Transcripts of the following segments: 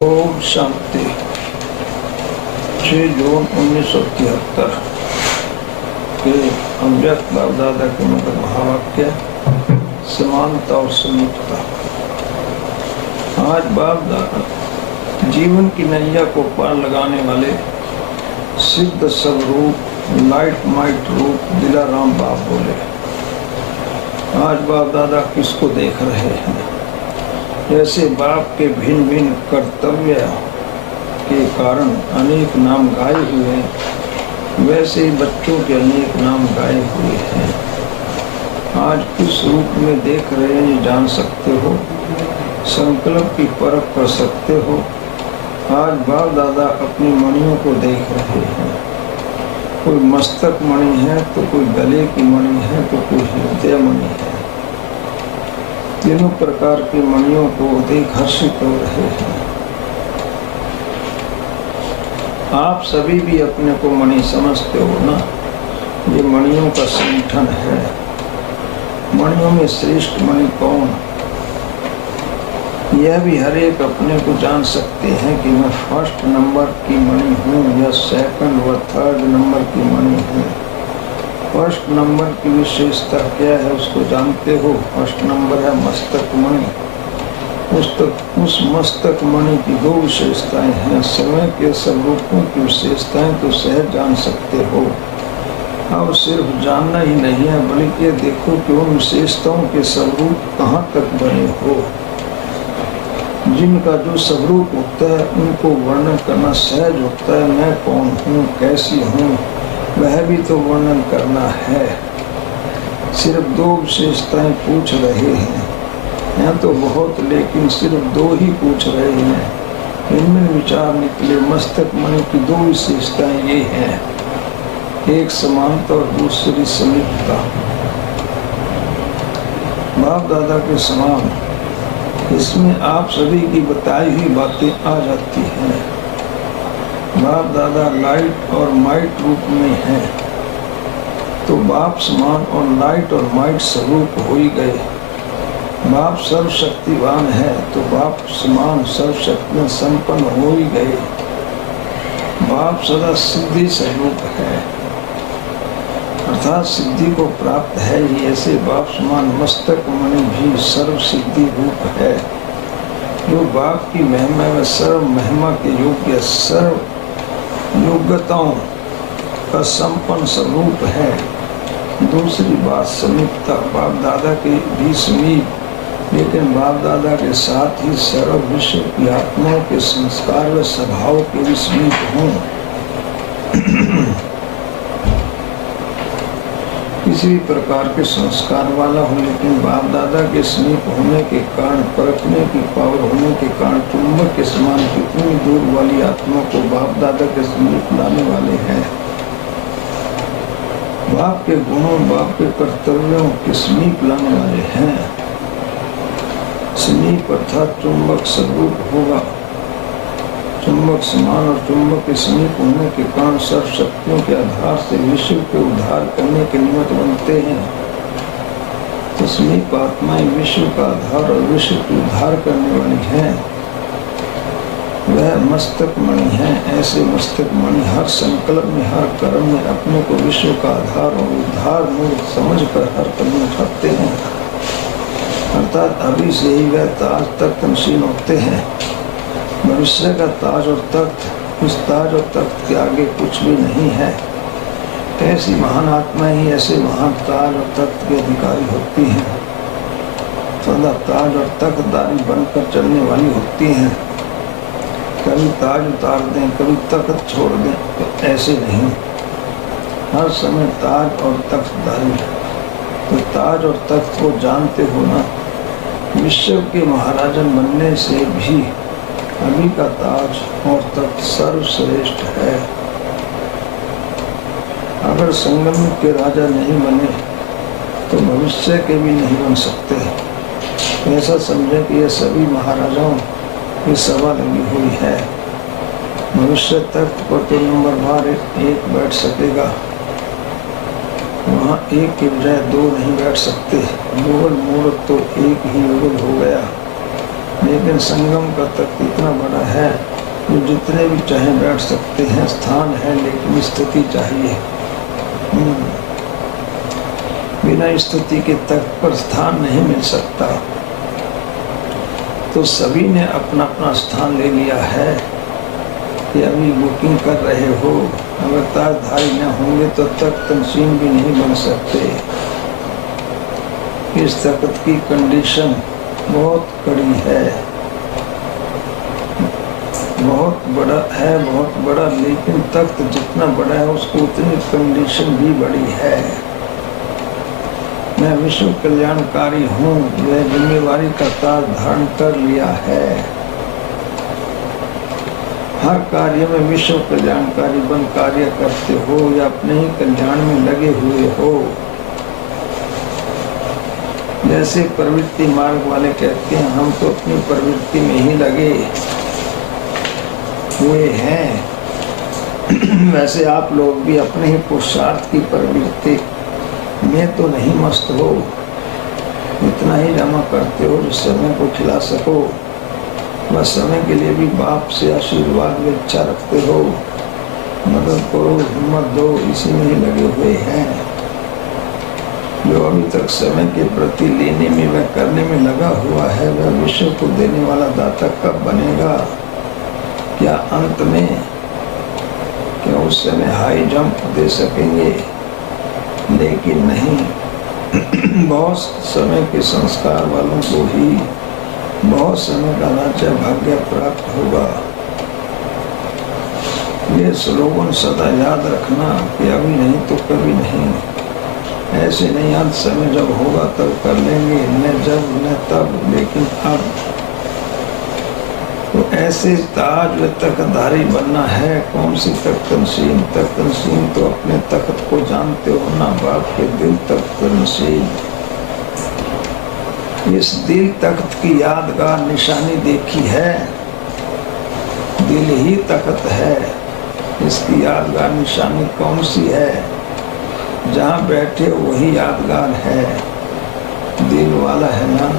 ओम शांति। 6 जून 1973 के अव्यक्त बाप दादा के मधुर महावाक्य समानता और समीपता। आज बाप दादा जीवन की नैया को पार लगाने वाले सिद्ध स्वरूप लाइट माइट रूप दिलाराम बाप बोले। आज बाप दादा किसको देख रहे हैं? जैसे बाप के भिन्न भिन्न कर्तव्य के कारण अनेक नाम गाए हुए हैं, वैसे ही बच्चों के अनेक नाम गाए हुए हैं। आज किस रूप में देख रहे हैं ये जान सकते हो, संकल्प की परख कर सकते हो। आज बाप दादा अपनी मणियों को देख रहे हैं। कोई मस्तक मणि है तो कोई गले की मणि है तो कोई हृदय मणि है। तीनों प्रकार की मणियों को देख हर्षित हो रहे हैं। आप सभी भी अपने को मणि समझते हो ना? ये मणियों का संगठन है। मणियों में श्रेष्ठ मणि कौन? यह भी हर एक अपने को जान सकते हैं कि मैं फर्स्ट नंबर की मणि हूँ या सेकंड व थर्ड नंबर की मणि हूँ। फर्स्ट नंबर की विशेषता क्या है उसको जानते हो? फर्स्ट नंबर है मस्तक मणि। उस मस्तक मणि की दो विशेषताएं हैं। समय के स्वरूपों की विशेषताएं तो सहज जान सकते हो। अब सिर्फ जानना ही नहीं है बल्कि ये देखो कि उन विशेषताओं के स्वरूप कहाँ तक बने हो। जिनका जो स्वरूप होता है उनको वर्णन करना सहज होता है। मैं कौन हूँ, कैसी हूँ, वह भी तो वर्णन करना है। सिर्फ दो विशेषताएं पूछ रहे हैं, यहाँ तो बहुत, लेकिन सिर्फ दो ही पूछ रहे हैं। इनमें विचार निकले। मस्तक मणि की दो विशेषताएं ये हैं, एक समानता और दूसरी समीपता। बाप दादा के समान इसमें आप सभी की बताई हुई बातें आ जाती हैं। बाप दादा लाइट और माइट रूप में हैं, तो बाप समान और लाइट और माइट स्वरूप हो ही गए। बाप सर्वशक्तिवान है तो बाप समान सर्वशक्ति में संपन्न हो ही गए। बाप सदा सिद्धि स्वरूप है, अर्थात सिद्धि को प्राप्त है ही। ऐसे बाप समान मस्तक मणि भी सर्व सिद्धि रूप है, जो बाप की महिमा व सर्व महिमा के योग्य सर्व योग्यताओं का संपन्न स्वरूप है। दूसरी बात समीपता। बाप दादा के भी समीप, लेकिन बाप दादा के साथ ही सर्व विश्व की आत्माओं के संस्कार व स्वभाव के भी समीप हों। किसी भी प्रकार के संस्कार वाला हो, लेकिन बाप दादा के समीप होने के कारण, परखने की पावर होने के कारण चुंबक के समान कितनी दूर वाली आत्मा को बाप दादा के समीप लाने वाले हैं। बाप के गुणों, बाप के कर्तव्यों के समीप लाने वाले हैं। समीप अर्थात चुंबक स्वरूप होगा। चुंबक समान और चुंबक के समीप होने के कारण सर्व शक्तियों के आधार से विश्व के उद्धार करने के निमित्त बनते हैं। तो समीप आत्माएं विश्व का आधार और विश्व के उद्धार करने वाली हैं। वह मस्तक मणि है। ऐसे मस्तक मणि हर संकल्प में, हर कर्म में अपने को विश्व का आधार और उद्धार मूल समझकर हर कदम उठाते हैं। अर्थात अभी से ही वह ताज तख्त नशीन होते हैं। भविष्य का ताज और तख्त, इस ताज और तख्त के आगे कुछ भी नहीं है। ऐसी महान आत्माएं ही ऐसे महान ताज और तख्त के अधिकारी होती हैं। सदा ताज और तख्तदारी बनकर चलने वाली होती हैं। कभी ताज उतार दें, कभी तख्त छोड़ दें, तो ऐसे नहीं, हर समय ताज और तख्तदारी। तो ताज और तख्त को जानते हो ना? विश्व के महाराजन बनने से भी अभी का ताज और तख्त सर्वश्रेष्ठ है। अगर संगम के राजा नहीं बने तो भविष्य के भी नहीं बन सकते। ऐसा समझे कि ये सभी महाराजाओं की सभा लगी हुई है। भविष्य तख्त पर तो नंबर बार एक बैठ सकेगा, वहाँ एक के बजाय दो नहीं बैठ सकते। युगल मूर्ख तो एक ही युगल हो गया। लेकिन संगम का तख्त इतना बड़ा है जो जितने भी चाहे बैठ सकते हैं। स्थान है लेकिन स्थिति चाहिए। बिना स्थिति के तख्त पर स्थान नहीं मिल सकता। तो सभी ने अपना अपना स्थान ले लिया है कि अभी बुकिंग कर रहे हो। अगर ताजधारी न होंगे तो तख्त नशीन भी नहीं बन सकते। इस तख्त की कंडीशन बहुत कड़ी है, बहुत बड़ा है, बहुत बड़ा। लेकिन तख्त जितना बड़ा है उसको उतनी कंडीशन भी बड़ी है। मैं विश्व कल्याणकारी हूँ, यह जिम्मेवारी का ताज धारण कर लिया है। हर कार्य में विश्व कल्याणकारी बन कार्य करते हो या अपने ही कल्याण में लगे हुए हो। जैसे प्रवृत्ति मार्ग वाले कहते हैं हम तो अपनी प्रवृत्ति में ही लगे हुए हैं, वैसे आप लोग भी अपने ही पुरुषार्थ की प्रवृत्ति में तो नहीं मस्त हो। इतना ही जमा करते हो जिस समय को खिला सको। बस समय के लिए भी बाप से आशीर्वाद में इच्छा रखते हो, मदद करो, हिम्मत दो, इसी में ही लगे हुए हैं। जो अभी तक समय के प्रति लेने में व करने में लगा हुआ है वह विश्व को देने वाला दाता कब बनेगा? क्या अंत में? क्या उस समय हाई जंप दे सकेंगे? लेकिन नहीं। बहुत समय के संस्कार वालों को ही बहुत समय का राज्य भाग्य प्राप्त होगा। ये स्लोगन सदा याद रखना कि अभी नहीं तो कभी नहीं। ऐसे नहीं, अंत समय जब होगा तब कर लेंगे, न जब न तब, लेकिन अब। तो ऐसे ताज व तख्तधारी बनना है। कौन सी तख्त नशीन? तख्त नशीन तो अपने तख्त को जानते हो ना, बाप के दिल तख्त नशीन। इस दिल तख्त की यादगार निशानी देखी है। दिल ही तख्त है। इसकी यादगार निशानी कौन सी है? जहाँ बैठे हो वही यादगार है। दिल वाला है ना,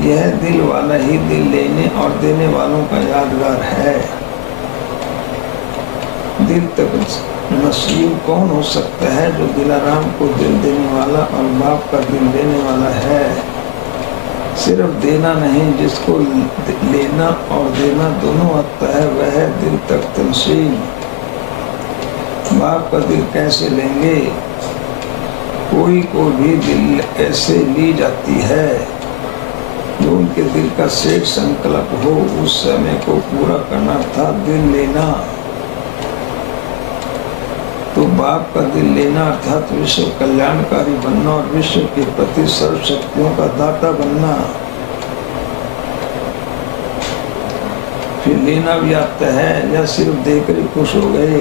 यह दिल वाला ही दिल लेने और देने वालों का यादगार है। दिल तख्त नसीब कौन हो सकता है जो दिलाराम को दिल देने वाला और बाप का दिल देने वाला है। सिर्फ देना नहीं, जिसको लेना और देना दोनों आता है वह है दिल तख्त नसीब। बाप का दिल कैसे लेंगे? कोई को भी दिल ऐसे ली जाती है जो उनके दिल का शेष संकल्प हो। उस समय को पूरा करना था दिल लेना। तो बाप का दिल लेना अर्थात विश्व कल्याणकारी बनना और विश्व के प्रति सर्व शक्तियों का दाता बनना। फिर लेना भी आता है या सिर्फ देकर ही खुश हो गए?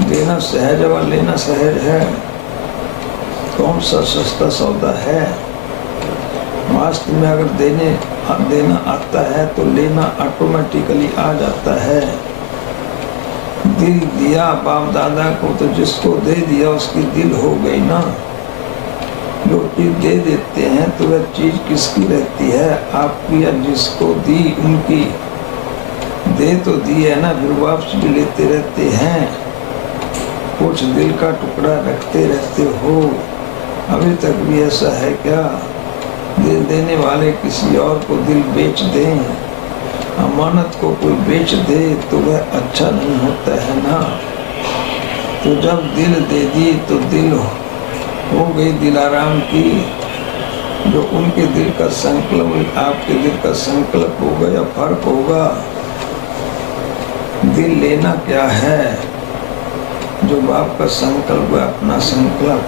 देना सहज व लेना सहज है। कौन सा सस्ता सौदा है? वास्तव में अगर देना आता है तो लेना ऑटोमेटिकली आ जाता है। दिल दिया बाप दादा को तो जिसको दे दिया उसकी दिल हो गई ना। जो चीज दे देते हैं तो वह चीज किसकी रहती है? आपकी या जिसको दी उनकी। दे तो दी है ना, फिर वापस भी लेते रहते हैं। कुछ दिल का टुकड़ा रखते रहते हो। अभी तक भी ऐसा है क्या? दिल देने वाले किसी और को दिल बेच दें, अमानत को कोई बेच दे तो वह अच्छा नहीं होता है ना। तो जब दिल दे दी तो दिल हो गई दिलाराम की। जो उनके दिल का संकल्प आपके दिल का संकल्प होगा या फर्क होगा। दिल लेना क्या है? जो बाप का संकल्प है, अपना संकल्प।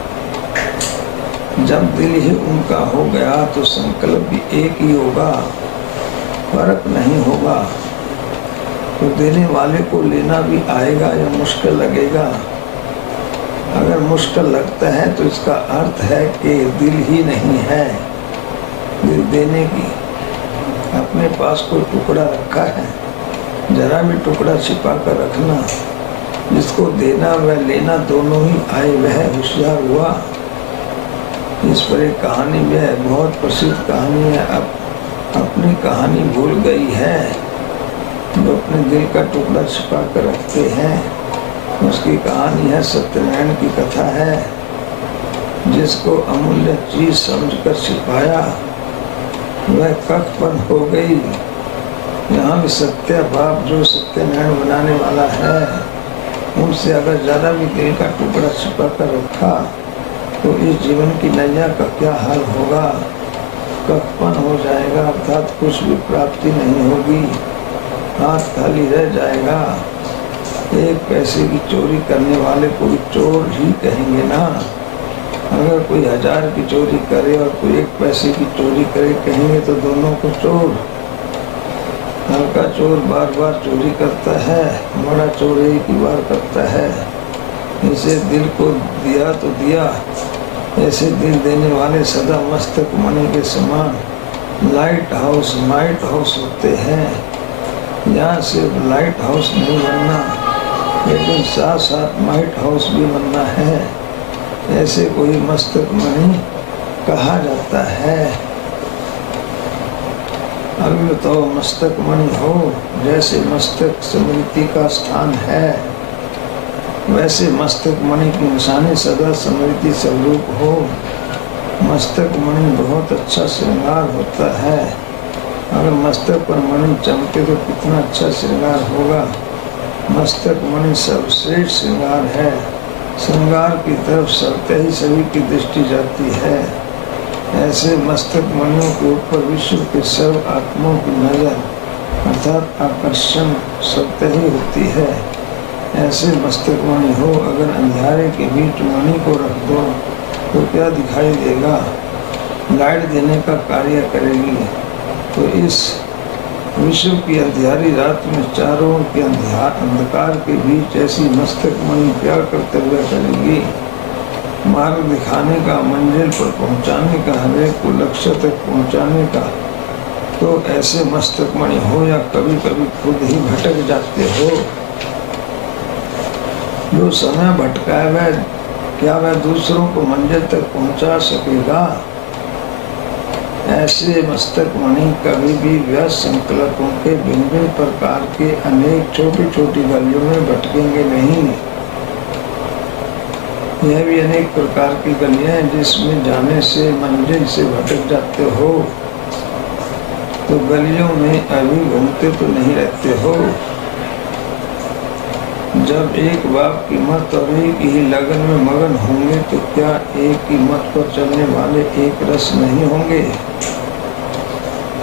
जब दिल ही उनका हो गया तो संकल्प भी एक ही होगा, फर्क नहीं होगा। तो देने वाले को लेना भी आएगा या मुश्किल लगेगा? अगर मुश्किल लगता है तो इसका अर्थ है कि दिल ही नहीं है दिल देने की। अपने पास कोई टुकड़ा रखा है, जरा भी टुकड़ा छिपा कर रखना। जिसको देना व लेना दोनों ही आए वह होशियार हुआ। इस पर एक कहानी भी है, बहुत प्रसिद्ध कहानी है। अब अपनी कहानी भूल गई है, जो अपने दिल का टुकड़ा छिपा कर रखते हैं। उसकी कहानी है, सत्यनारायण की कथा है। जिसको अमूल्य चीज समझकर छिपाया वह कखपन हो गई। यहाँ भी सत्य भाव जो सत्यनारायण बनाने वाला है, उनसे अगर ज़्यादा भी दिल का टुकड़ा छिपा कर रखा तो इस जीवन की नैया का क्या हाल होगा। कखपन हो जाएगा, अर्थात कुछ भी प्राप्ति नहीं होगी, हाथ खाली रह जाएगा। एक पैसे की चोरी करने वाले को भी चोर ही कहेंगे ना। अगर कोई 1000 की चोरी करे और कोई 1 पैसे की चोरी करे, कहेंगे तो दोनों को चोर। हल्का चोर बार बार चोरी करता है, बड़ा चोर एक ही बार करता है। इसे दिल को दिया तो दिया, ऐसे दिल देने वाले सदा मस्तक मणि के समान लाइट हाउस होते हैं। यहाँ सिर्फ लाइट हाउस नहीं बनना, लेकिन साथ साथ माइट हाउस भी बनना है। ऐसे कोई मस्तक मणि कहा जाता है। अभी बताओ, मस्तक मणि हो, जैसे मस्तक स्मृति का स्थान है, वैसे मस्तक मणि की निशानी सदा स्मृति स्वरूप हो। मस्तक मणि बहुत अच्छा श्रृंगार होता है। अगर मस्तक पर मणि चमके तो कितना अच्छा श्रृंगार होगा। मस्तक मणि सर्वश्रेष्ठ श्रृंगार है। श्रृंगार की तरफ सबते ही सभी की दृष्टि जाती है। ऐसे मस्तक मणियों के ऊपर विश्व के सर्व आत्माओं की नजर अर्थात आकर्षण सबते ही होती है। ऐसे मस्तक मणि हो, अगर अंधियारे के बीच मणि को रख दो तो क्या दिखाई देगा, लाइट देने का कार्य करेगी। तो इस विश्व की अंधियारी रात में चारों के अंधकार के बीच ऐसी मस्तक मणि क्या कर्तव्य करेगी। मार्ग दिखाने का, मंजिल पर पहुंचाने का, हर एक को लक्ष्य तक पहुंचाने का। तो ऐसे मस्तक मणि हो, या कभी कभी खुद ही भटक जाते हो। जो समय भटका है क्या वह दूसरों को मंजिल तक पहुंचा सकेगा। ऐसे मस्तक मणि कभी भी व्यस्त संकल्पों के भिन्न प्रकार के अनेक छोटी छोटी गलियों में भटकेंगे नहीं। यह भी अनेक प्रकार की गलियां हैं जिसमें जाने से मंजिल से भटक जाते हो। तो गलियों में अभी घूमते तो नहीं रहते हो। जब एक बाप की मत और एक ही लगन में मगन होंगे तो क्या एक ही मत पर चलने वाले एक रस नहीं होंगे।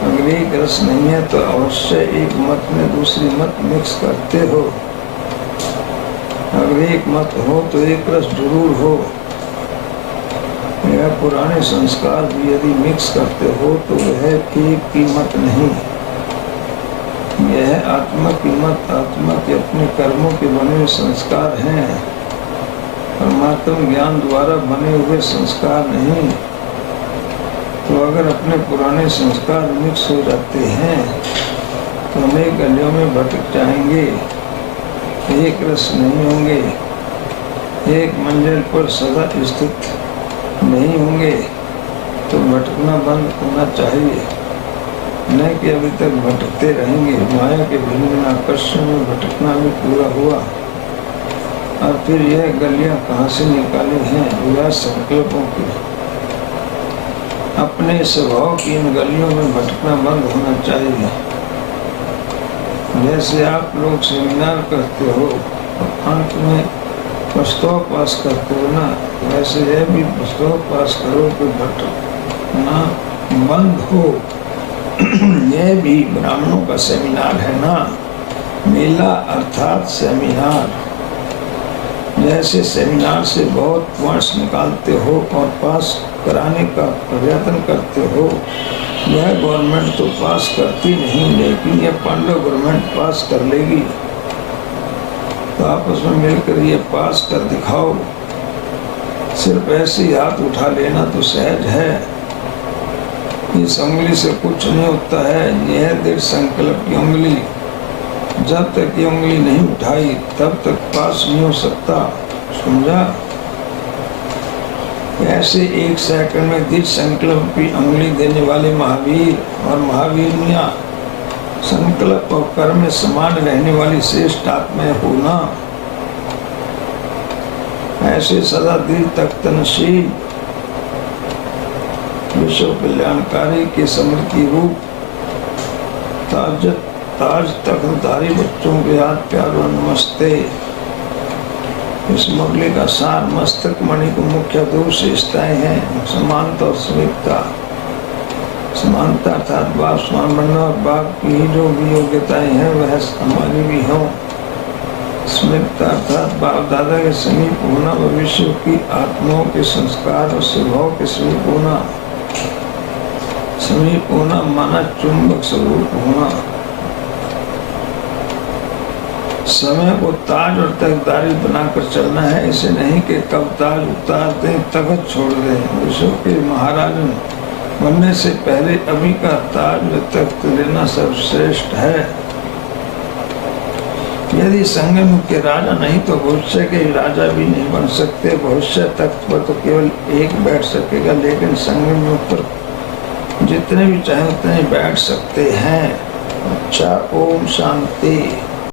अगर एक रस नहीं है तो अवश्य एक मत में दूसरी मत मिक्स करते हो। अगर एक मत हो तो एक रस जरूर हो। यह पुराने संस्कार भी यदि मिक्स करते हो तो वह एक की मत नहीं। यह आत्मा की मत, आत्मा के अपने कर्मों के बने हुए संस्कार हैं, परमात्म ज्ञान द्वारा बने हुए संस्कार नहीं। तो अगर अपने पुराने संस्कार मिक्स हो जाते हैं तो अनेक गलियों में भटक जाएंगे, एक रस नहीं होंगे, एक मंजिल पर सदा स्थित नहीं होंगे। तो भटकना बंद होना चाहिए, न कि अभी तक भटकते रहेंगे। माया के भिन्न आकर्षण में भटकना भी पूरा हुआ। और फिर यह गलियां कहाँ से निकाली हैं, विराट संकल्पों की। अपने स्वभाव की इन गलियों में भटकना बंद होना चाहिए। जैसे आप लोग सेमिनार करते हो और अंत में प्रस्ताव पास करते हो ना, वैसे यह भी प्रस्ताव पास करो तो भटकना बंद हो। यह भी ब्राह्मणों का सेमिनार है ना, मेला अर्थात सेमिनार। जैसे सेमिनार से बहुत पॉइंट्स निकालते हो और पास कराने का प्रयत्न करते हो, यह गवर्नमेंट तो पास करती नहीं, लेकिन यह पांडव गवर्नमेंट पास कर लेगी। तो आपस में मिलकर ये पास कर दिखाओ। सिर्फ ऐसे ही हाथ उठा लेना तो सहज है। इस उंगली से कुछ नहीं होता है, यह दृढ़ संकल्प की उंगली। जब तक ये उंगली नहीं उठाई तब तक पास नहीं हो सकता, समझा। ऐसे एक सेकंड में दृढ़ संकल्प की अंगुली देने वाले महावीर और महावीरियां संकल्प और कर्म में समान रहने वाली श्रेष्ठ आत्माएं होना, ऐसे सदा दृढ़ तख्तनशील विश्व कल्याणकारी के समृद्धि रूप ताज तख्तधारी बच्चों के हाथ प्यार और नमस्ते। इस मुरली का सार मस्तक मणि को मुख्य दो विशेषताएं हैं, समानता और समीपता। समानता अर्थात बाप समान बनना और बाप की जो भी योग्यताएं हैं वह हमारी भी हों। समीपता अर्थात बाप दादा के समीप होना, भविष्य की आत्माओं के संस्कार और स्वभाव के समीप होना। समीप होना माना चुंबक स्वरूप होना। समय को ताज और तख्तधारी बनाकर चलना है, इसे नहीं कि कब ताज उतार दें तख्त छोड़ दें। विश्व के महाराज बनने से पहले अभी का ताज व तख्त लेना सर्वश्रेष्ठ है। यदि संगम के राजा नहीं तो भविष्य के राजा भी नहीं बन सकते। भविष्य तख्त पर तो केवल एक बैठ सकेगा, लेकिन संगम पर जितने भी चाहे उतने बैठ सकते हैं। अच्छा, ओम शांति।